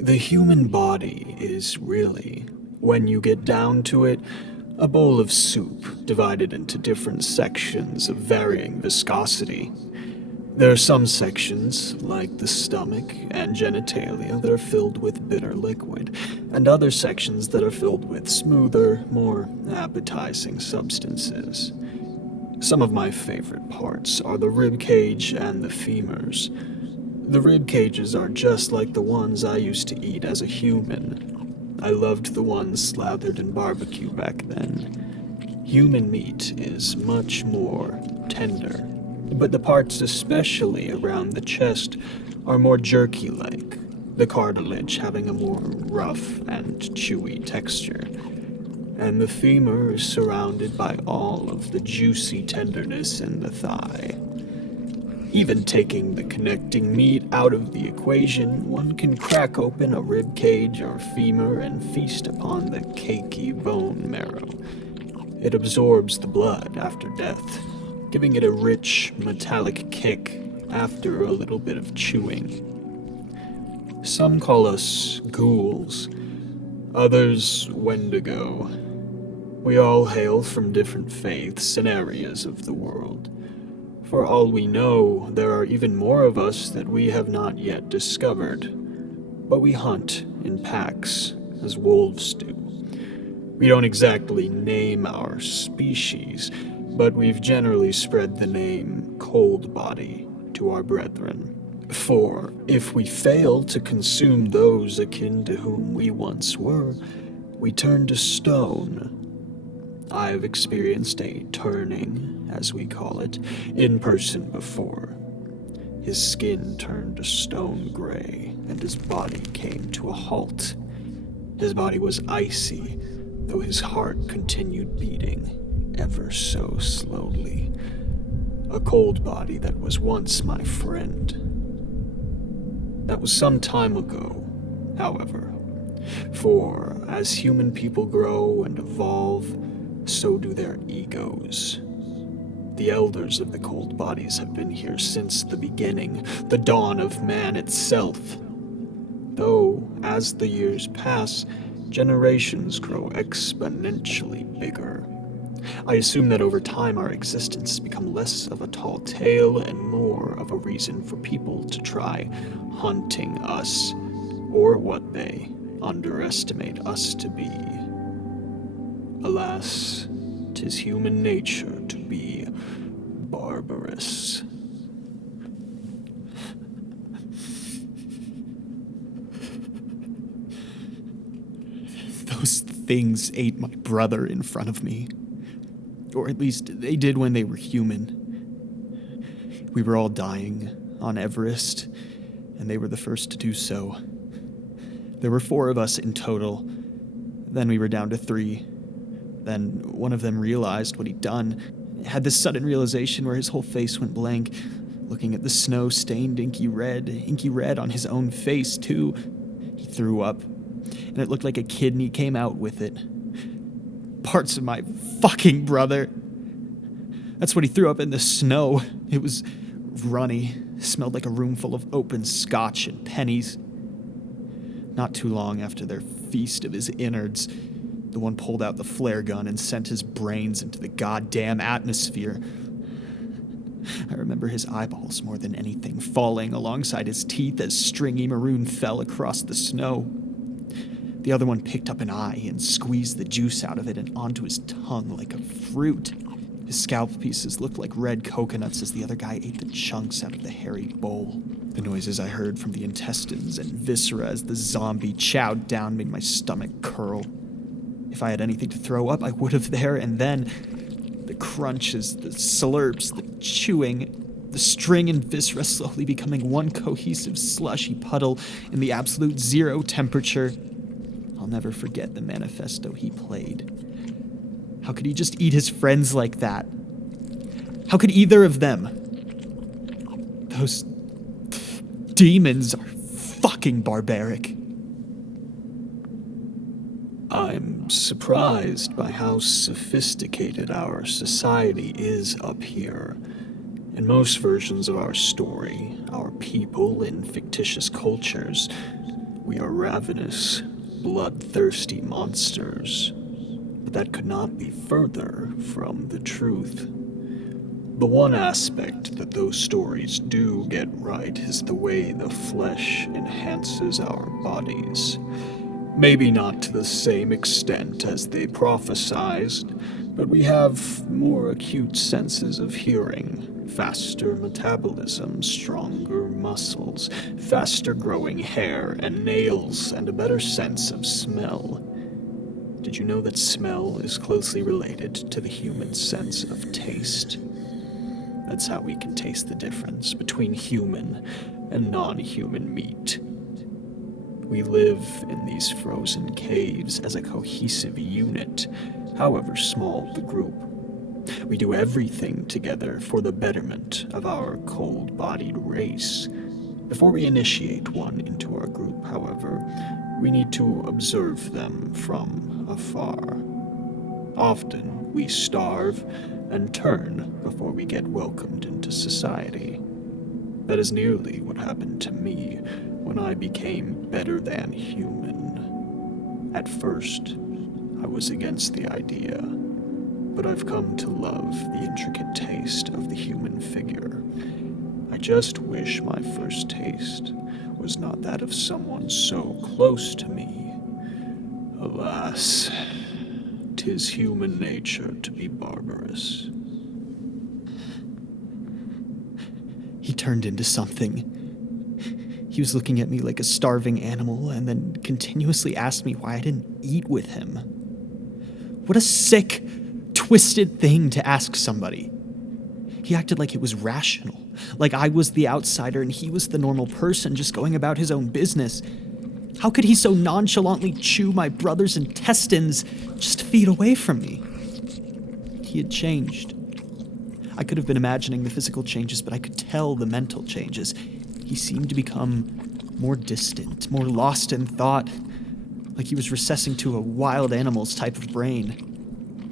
The human body is really, when you get down to it, a bowl of soup divided into different sections of varying viscosity. There are some sections, like the stomach and genitalia, that are filled with bitter liquid, and other sections that are filled with smoother, more appetizing substances. Some of my favorite parts are the rib cage and the femurs. The rib cages are just like the ones I used to eat as a human. I loved the ones slathered in barbecue back then. Human meat is much more tender, but the parts especially around the chest are more jerky-like, the cartilage having a more rough and chewy texture. And the femur is surrounded by all of the juicy tenderness in the thigh. Even taking the connecting meat out of the equation, one can crack open a rib cage or femur and feast upon the cakey bone marrow. It absorbs the blood after death, giving it a rich, metallic kick after a little bit of chewing. Some call us ghouls, others Wendigo. We all hail from different faiths and areas of the world. For all we know, there are even more of us that we have not yet discovered. But we hunt in packs, as wolves do. We don't exactly name our species, but we've generally spread the name Coldbody to our brethren. For if we fail to consume those akin to whom we once were, we turn to stone. I've experienced a turning, as we call it, in person before. His skin turned to stone gray, and his body came to a halt. His body was icy, though his heart continued beating, ever so slowly. A cold body that was once my friend. That was some time ago, however. For as human people grow and evolve, so do their egos. The elders of the Coldbodies have been here since the beginning, the dawn of man itself. Though, as the years pass, generations grow exponentially bigger. I assume that over time our existence has become less of a tall tale and more of a reason for people to try hunting us, or what they underestimate us to be. Alas, 'tis human nature to be barbarous. Those things ate my brother in front of me. Or at least they did when they were human. We were all dying on Everest, and they were the first to do so. There were 4 of us in total. Then we were down to 3. Then one of them realized what he'd done, had this sudden realization where his whole face went blank, looking at the snow-stained inky red on his own face, too. He threw up, and it looked like a kidney came out with it. Parts of my fucking brother. That's what he threw up in the snow. It was runny, smelled like a room full of open scotch and pennies. Not too long after their feast of his innards, the one pulled out the flare gun and sent his brains into the goddamn atmosphere. I remember his eyeballs more than anything, falling alongside his teeth as stringy maroon fell across the snow. The other one picked up an eye and squeezed the juice out of it and onto his tongue like a fruit. His scalp pieces looked like red coconuts as the other guy ate the chunks out of the hairy bowl. The noises I heard from the intestines and viscera as the zombie chowed down made my stomach curl. If I had anything to throw up, I would have there and then. The crunches, the slurps, the chewing, the string and viscera slowly becoming one cohesive slushy puddle in the absolute zero temperature. I'll never forget the manifesto he played. How could he just eat his friends like that? How could either of them? Those demons are fucking barbaric. I'm surprised by how sophisticated our society is up here. In most versions of our story, our people in fictitious cultures, We are ravenous, bloodthirsty monsters, but that could not be further from the truth. The one aspect that those stories do get right is the way the flesh enhances our bodies. Maybe not to the same extent as they prophesized, but we have more acute senses of hearing, faster metabolism, stronger muscles, faster growing hair and nails, and a better sense of smell. Did you know that smell is closely related to the human sense of taste? That's how we can taste the difference between human and non-human meat. We live in these frozen caves as a cohesive unit, however small the group. We do everything together for the betterment of our cold-bodied race. Before we initiate one into our group, however, we need to observe them from afar. Often, we starve and turn before we get welcomed into society. That is nearly what happened to me when I became better than human. At first, I was against the idea, but I've come to love the intricate taste of the human figure. I just wish my first taste was not that of someone so close to me. Alas, 'tis human nature to be barbarous. He turned into something. He was looking at me like a starving animal and then continuously asked me why I didn't eat with him. What a sick, twisted thing to ask somebody. He acted like it was rational, like I was the outsider and he was the normal person just going about his own business. How could he so nonchalantly chew my brother's intestines just to feed away from me? He had changed. I could have been imagining the physical changes, but I could tell the mental changes. He seemed to become more distant, more lost in thought, like he was recessing to a wild animal's type of brain.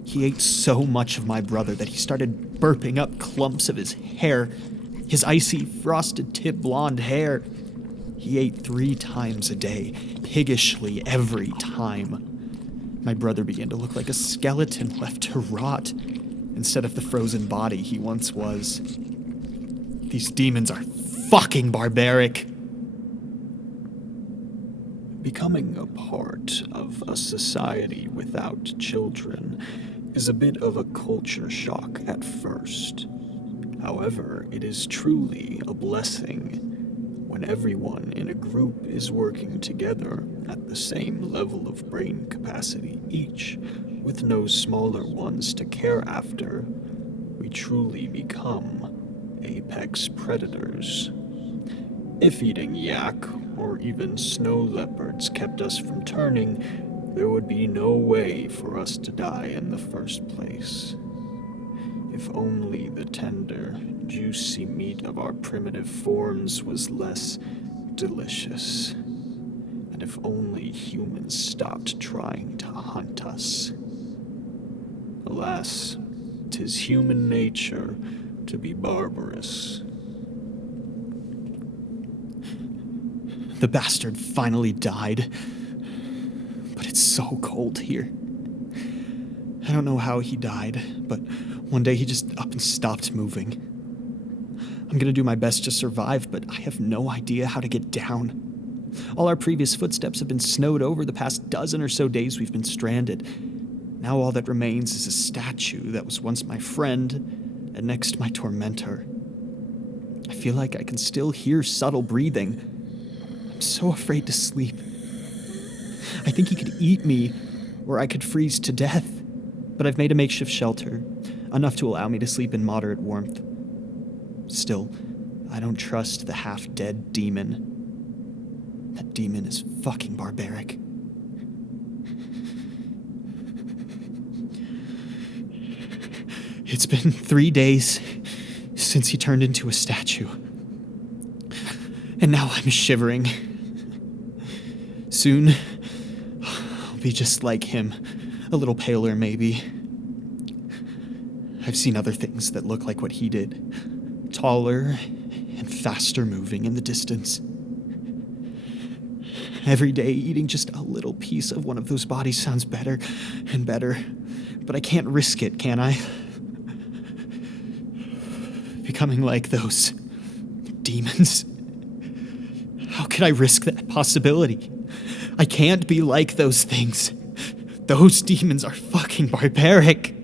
He ate so much of my brother that he started burping up clumps of his hair, his icy, frosted-tip blonde hair. He ate 3 times a day, piggishly every time. My brother began to look like a skeleton left to rot, instead of the frozen body he once was. These demons are fucking barbaric. Becoming a part of a society without children is a bit of a culture shock at first. However, it is truly a blessing when everyone in a group is working together at the same level of brain capacity each, with no smaller ones to care after. We truly become apex predators. If eating yak or even snow leopards kept us from turning, there would be no way for us to die in the first place. If only the tender, juicy meat of our primitive forms was less delicious. And if only humans stopped trying to hunt us. Alas, 'tis human nature to be barbarous. The bastard finally died. But it's so cold here. I don't know how he died, but one day he just up and stopped moving. I'm gonna do my best to survive, but I have no idea how to get down. All our previous footsteps have been snowed over the past dozen or so days we've been stranded. Now all that remains is a statue that was once my friend and next my tormentor. I feel like I can still hear subtle breathing. I'm so afraid to sleep. I think he could eat me, or I could freeze to death. But I've made a makeshift shelter, enough to allow me to sleep in moderate warmth. Still, I don't trust the half-dead demon. That demon is fucking barbaric. It's been 3 days since he turned into a statue. And now I'm shivering. Soon, I'll be just like him. A little paler, maybe. I've seen other things that look like what he did. Taller and faster moving in the distance. Every day, eating just a little piece of one of those bodies sounds better and better. But I can't risk it, can I? Becoming like those demons. How could I risk that possibility? I can't be like those things. Those demons are fucking barbaric.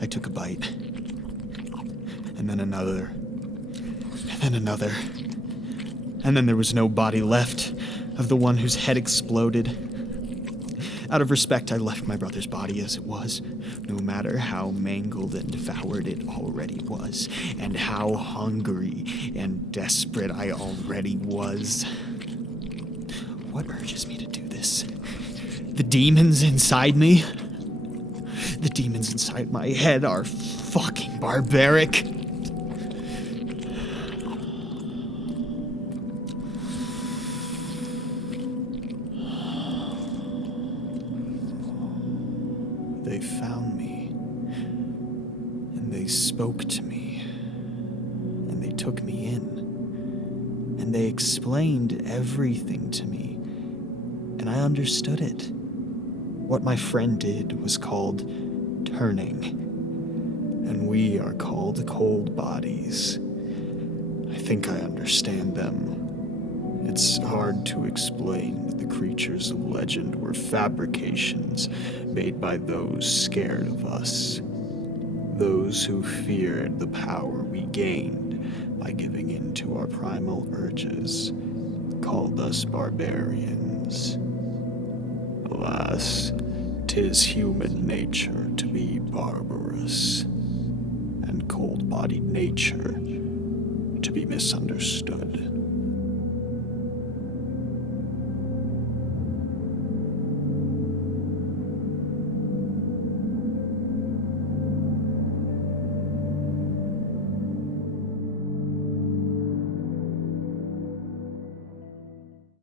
I took a bite. And then another. And then another. And then there was no body left of the one whose head exploded. Out of respect, I left my brother's body as it was, no matter how mangled and devoured it already was, and how hungry and desperate I already was. What urges me to do this? The demons inside me? The demons inside my head are fucking barbaric. They found me, and they spoke to me, and they took me in, and they explained everything to me, and I understood it. What my friend did was called turning, and we are called Coldbodies. I think I understand them. It's hard to explain that the creatures of legend were fabrications made by those scared of us. Those who feared the power we gained by giving in to our primal urges, called us barbarians. Alas, 'tis human nature to be barbarous, and cold-bodied nature to be misunderstood.